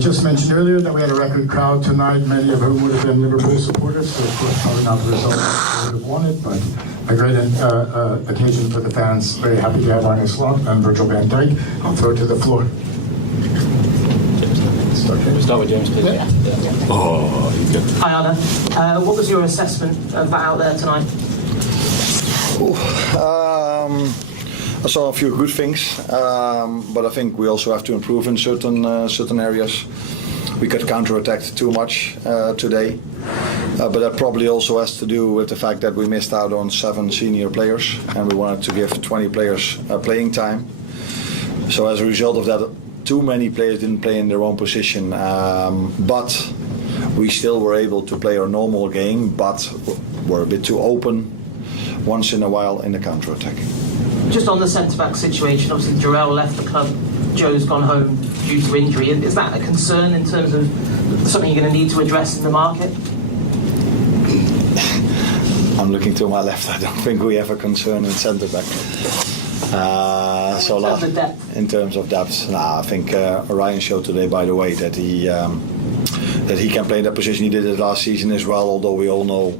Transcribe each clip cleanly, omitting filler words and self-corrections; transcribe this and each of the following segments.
Just mentioned earlier that we had a record crowd tonight, many of whom would have been Liverpool supporters, so of course probably not the result we would have wanted, but a great occasion for the fans. Very happy to have Arne Slot and Virgil van Dijk. I'll throw it to the floor. Start with James, please. Yeah. Oh, Hi, Arne. What was your assessment of that out there tonight? I saw a few good things, but I think we also have to improve in certain areas. We got counter-attacked too much today, but that probably also has to do with the fact that we missed out on 7 senior players, and we wanted to give 20 players playing time. So as a result of that, too many players didn't play in their own position, but we still were able to play our normal game, but were a bit too open once in a while in the counter-attack. Just on the centre-back situation, obviously Jarrell left the club, Joe's gone home due to injury. Is that a concern in terms of something you're going to need to address in the market? I'm looking to my left. I don't think we have a concern in centre-back. In terms of depth, I think Ryan showed today, by the way, that he can play that position. He did it last season as well, although we all know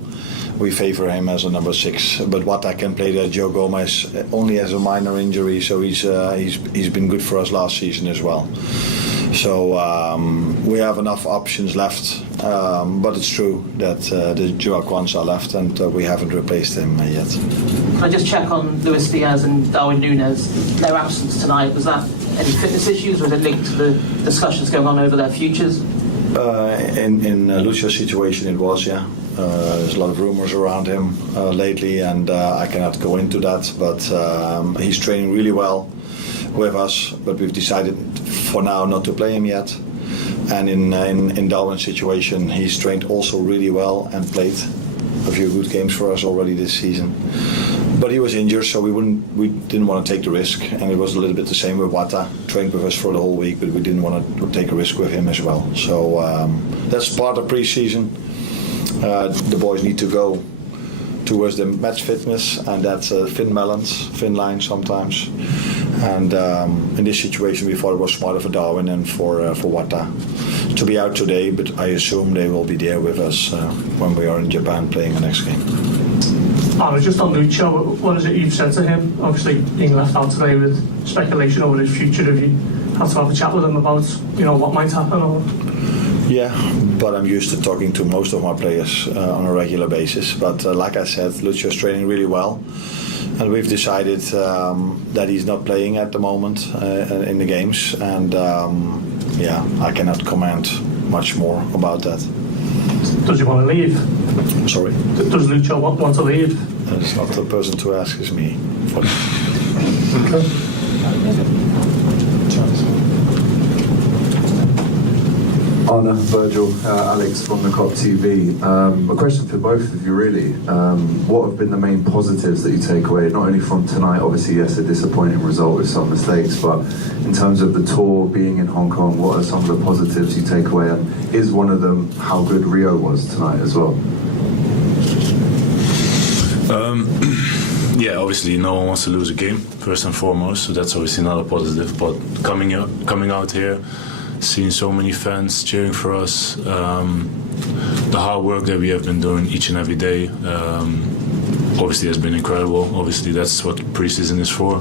we favour him as a number 6. But Wata can play there. Joe Gomez only has a minor injury, so he's been good for us last season as well. So we have enough options left, but it's true that the Joao Kwanzaa left and we haven't replaced him yet. Can I just check on Luis Diaz and Darwin Núñez? Their absence tonight, was that any fitness issues? Was it linked to the discussions going on over their futures? In Lucio's situation it was, yeah. There's a lot of rumours around him lately, and I cannot go into that, but he's training really well with us, but we've decided for now not to play him yet. And in Darwin's situation, he's trained also really well and played a few good games for us already this season. But he was injured, so we didn't want to take the risk, and it was a little bit the same with Wata. Trained with us for the whole week, but we didn't want to take a risk with him as well. So that's part of pre-season. The boys need to go towards the match fitness, and that's thin line sometimes. And in this situation, we thought it was smarter for Darwin and for Wata to be out today, but I assume they will be there with us when we are in Japan playing the next game. Just on Lucho, what is it you've said to him? Obviously, being left out today with speculation over his future, have you had to have a chat with him about what might happen? Or? Yeah, but I'm used to talking to most of my players on a regular basis. But like I said, Lucio's training really well, and we've decided that he's not playing at the moment in the games, and I cannot comment much more about that. Does he want to leave? Sorry? Does Lucho want to leave? That's not the person to ask, is me. Okay. Arne, Virgil, Alex from the COP TV. A question for both of you really. What have been the main positives that you take away, not only from tonight, obviously yes, a disappointing result with some mistakes, but in terms of the tour, being in Hong Kong, what are some of the positives you take away, and is one of them how good Rio was tonight as well? Yeah, obviously no one wants to lose a game, first and foremost, so that's obviously not a positive, but coming out here, seeing so many fans cheering for us, the hard work that we have been doing each and every day obviously has been incredible. Obviously that's what pre-season is for,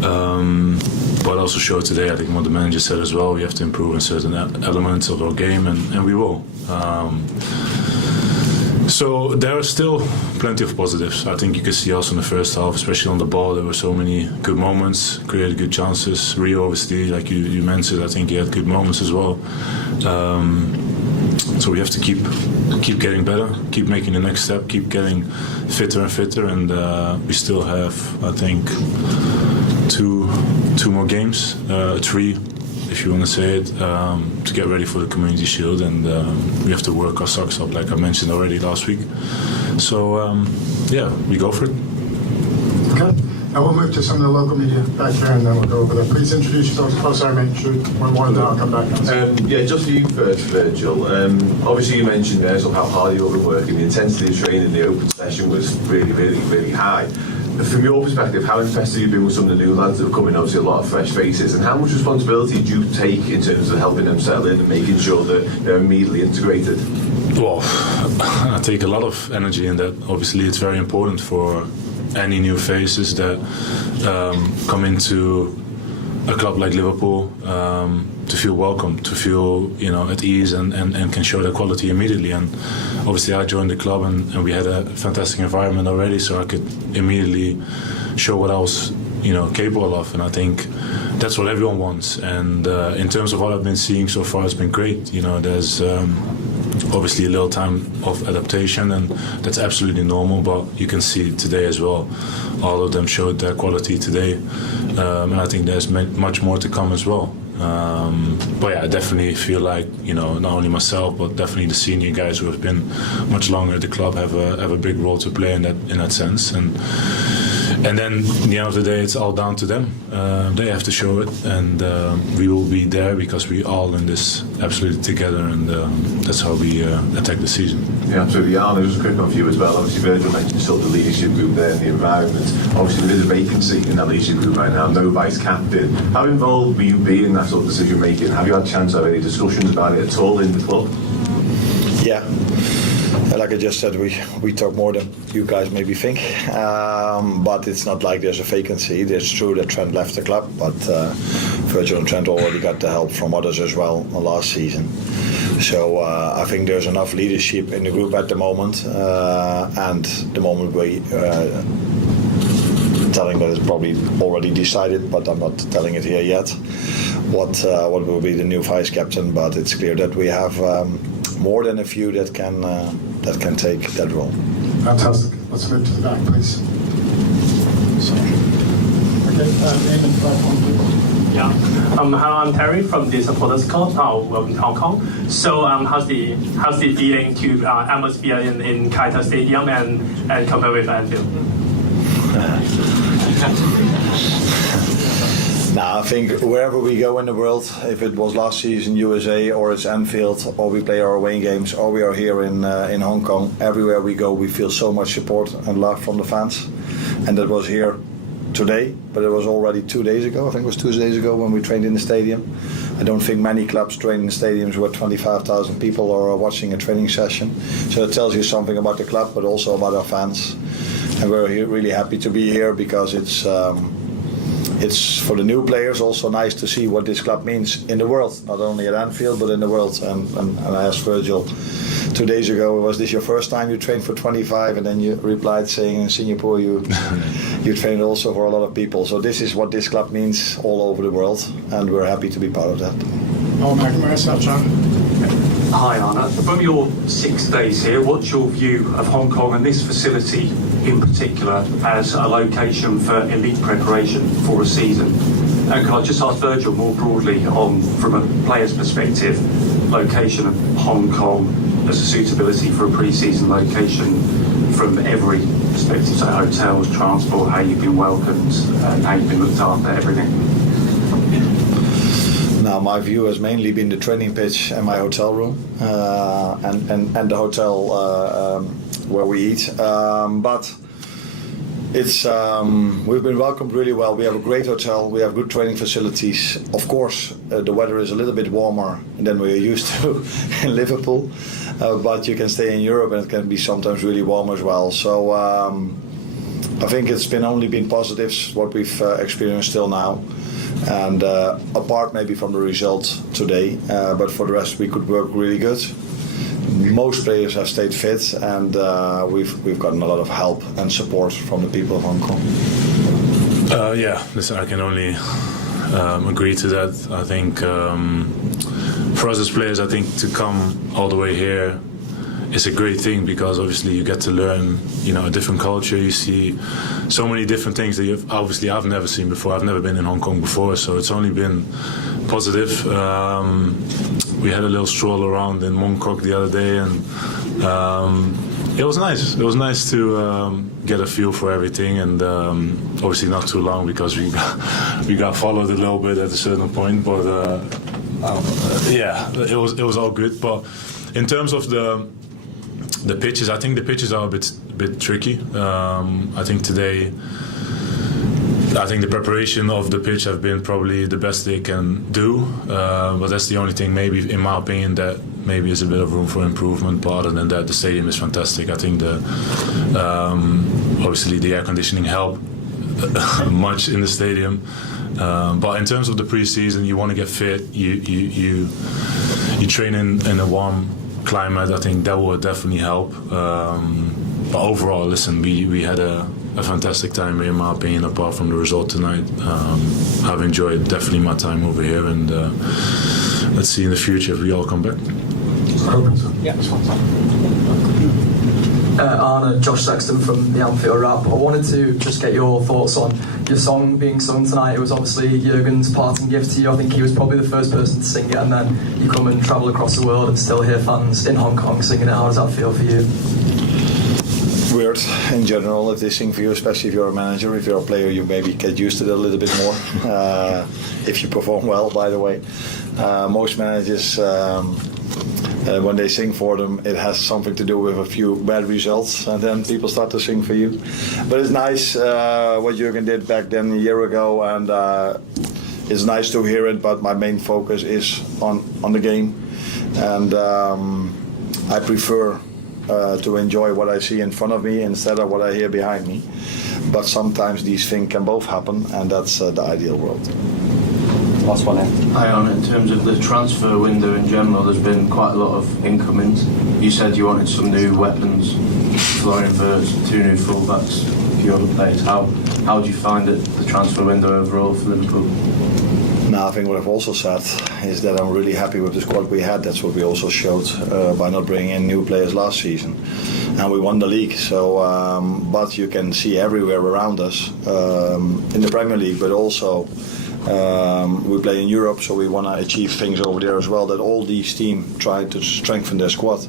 but also showed today, I think what the manager said as well, we have to improve in certain elements of our game, and we will. So there are still plenty of positives. I think you could see also in the first half, especially on the ball, there were so many good moments, created good chances. Rio, obviously, like you mentioned, I think he had good moments as well. So we have to keep getting better, keep making the next step, keep getting fitter and fitter, and we still have, I think, two more games, 3. If you want to say it, to get ready for the Community Shield, and we have to work our socks up, like I mentioned already last week. So, we go for it. Okay. Now we'll move to some of the local media back here, and then we'll go over there. Please introduce yourselves. Oh, sorry, mate. Shoot. One more, and then I'll come back. Just for you first, Virgil. Obviously, you mentioned there how hard you've been working. The intensity of training in the open session was really, really, really high. from your perspective, how impressed have you been with some of the new lads that have come in? Obviously, a lot of fresh faces, and how much responsibility do you take in terms of helping them settle in and making sure that they're immediately integrated? Well, I take a lot of energy in that. Obviously, it's very important for any new faces that come into a club like Liverpool to feel welcome, to feel at ease and can show their quality immediately. And obviously, I joined the club and we had a fantastic environment already, so I could immediately show what I was capable of. And I think that's what everyone wants. And in terms of what I've been seeing so far, it's been great. There's obviously a little time of adaptation, and that's absolutely normal, but you can see today as well, all of them showed their quality today, and I think there's much more to come as well. But yeah, I definitely feel like not only myself but definitely the senior guys who have been much longer at the club have a big role to play in that sense. And then at the end of the day, it's all down to them. They have to show it, and we will be there because we all in this absolutely together, and that's how we attack the season. Yeah, absolutely. Arne, just a quick one for you as well. Obviously, Virgil mentioned still the leadership group there and the environment. Obviously, there is a vacancy in that leadership group right now, no vice captain. How involved will you be in that sort of decision making? Have you had a chance to have any discussions about it at all in the club? Yeah. Like I just said, we talk more than you guys maybe think, but it's not like there's a vacancy. It's true that Trent left the club, but Virgil and Trent already got the help from others as well last season. So I think there's enough leadership in the group at the moment, and the moment we telling that it's probably already decided, but I'm not telling it here yet. What will be the new vice captain? But it's clear that we have more than a few that can take that role. Fantastic. Let's move to the back, please. Okay, name and platform, please. Yeah. Hello, I'm Terry from the Supporters Club. Welcome to Hong Kong. So, how's the feeling to atmosphere in Qatar Stadium and compare with Anfield? Now, I think wherever we go in the world, if it was last season USA or it's Anfield, or we play our away games, or we are here in Hong Kong, everywhere we go, we feel so much support and love from the fans. And that was here today, but it was already 2 days ago. I think it was 2 days ago when we trained in the stadium. I don't think many clubs train in stadiums where 25,000 people are watching a training session. So it tells you something about the club, but also about our fans. And we're really happy to be here because it's for the new players also nice to see what this club means in the world, not only at Anfield but in the world. And I asked Virgil 2 days ago, was this your first time you trained for 25? And then you replied saying in Singapore you trained also for a lot of people. So this is what this club means all over the world, and we're happy to be part of that. Oh, McNamara, South John. Hi Arne, from your 6 days here, what's your view of Hong Kong and this facility in particular as a location for elite preparation for a season? And can I just ask Virgil more broadly on, from a player's perspective, location of Hong Kong as a suitability for a pre-season location from every perspective, so hotels, transport, how you've been welcomed, and how you've been looked after, everything? Now, my view has mainly been the training pitch and my hotel room, and the hotel where we eat. But it's we've been welcomed really well. We have a great hotel. We have good training facilities. Of course, the weather is a little bit warmer than we're used to in Liverpool, but you can stay in Europe and it can be sometimes really warm as well. So I think it's only been positives what we've experienced till now. And apart maybe from the result today, but for the rest we could work really good. Most players have stayed fit, and we've gotten a lot of help and support from the people of Hong Kong. Yeah, listen, I can only agree to that. I think for us as players, I think to come all the way here is a great thing, because obviously you get to learn, a different culture. You see so many different things that I've never seen before. I've never been in Hong Kong before, so it's only been positive. We had a little stroll around in Mongkok the other day, and it was nice. It was nice to get a feel for everything, and obviously not too long because we got followed a little bit at a certain point. But yeah, it was all good. But in terms of the pitches, I think the pitches are a bit tricky. I think today I think the preparation of the pitch have been probably the best they can do, but that's the only thing, maybe in my opinion, that maybe is a bit of room for improvement. But other than that, the stadium is fantastic. I think obviously the air conditioning helped much in the stadium. But in terms of the pre-season, you want to get fit. You train in a warm climate. I think that will definitely help. But overall, listen, we had a fantastic time here, in my opinion, apart from the result tonight. I've enjoyed definitely my time over here, and let's see in the future if we all come back. Arne, Josh Sexton from the Anfield Rap. I wanted to just get your thoughts on your song being sung tonight. It was obviously Jurgen's parting gift to you. I think he was probably the first person to sing it, and then you come and travel across the world and still hear fans in Hong Kong singing it. How does that feel for you? Weird in general if they sing for you, especially if you're a manager. If you're a player, you maybe get used to it a little bit more. If you perform well, by the way. Most managers, when they sing for them, it has something to do with a few bad results, and then people start to sing for you. But it's nice what Jurgen did back then a year ago, and it's nice to hear it. But my main focus is on the game, and I prefer to enjoy what I see in front of me instead of what I hear behind me. But sometimes these things can both happen, and that's the ideal world. Last one in. Hi, Arne. In terms of the transfer window in general, there's been quite a lot of incomings. You said you wanted some new weapons, Florian Wirtz, 2 new fullbacks, a few other players. How do you find it, the transfer window overall for Liverpool? Now, I think what I've also said is that I'm really happy with the squad we had. That's what we also showed by not bringing in new players last season. And we won the league. So, but you can see everywhere around us, in the Premier League, but also we play in Europe, so we want to achieve things over there as well, that all these teams try to strengthen their squad.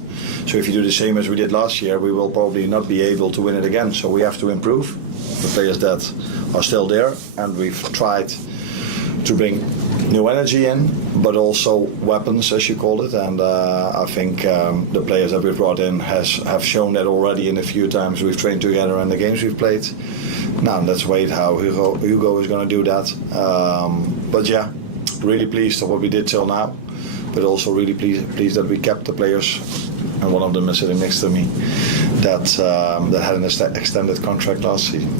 So if you do the same as we did last year, we will probably not be able to win it again. So we have to improve the players that are still there, and we've tried to bring new energy in, but also weapons, as you called it. And I think the players that we've brought in have shown that already in a few times we've trained together and the games we've played. Now let's wait how Hugo is going to do that. But yeah, really pleased with what we did till now, but also really pleased that we kept the players, and one of them is sitting next to me, that had an extended contract last season.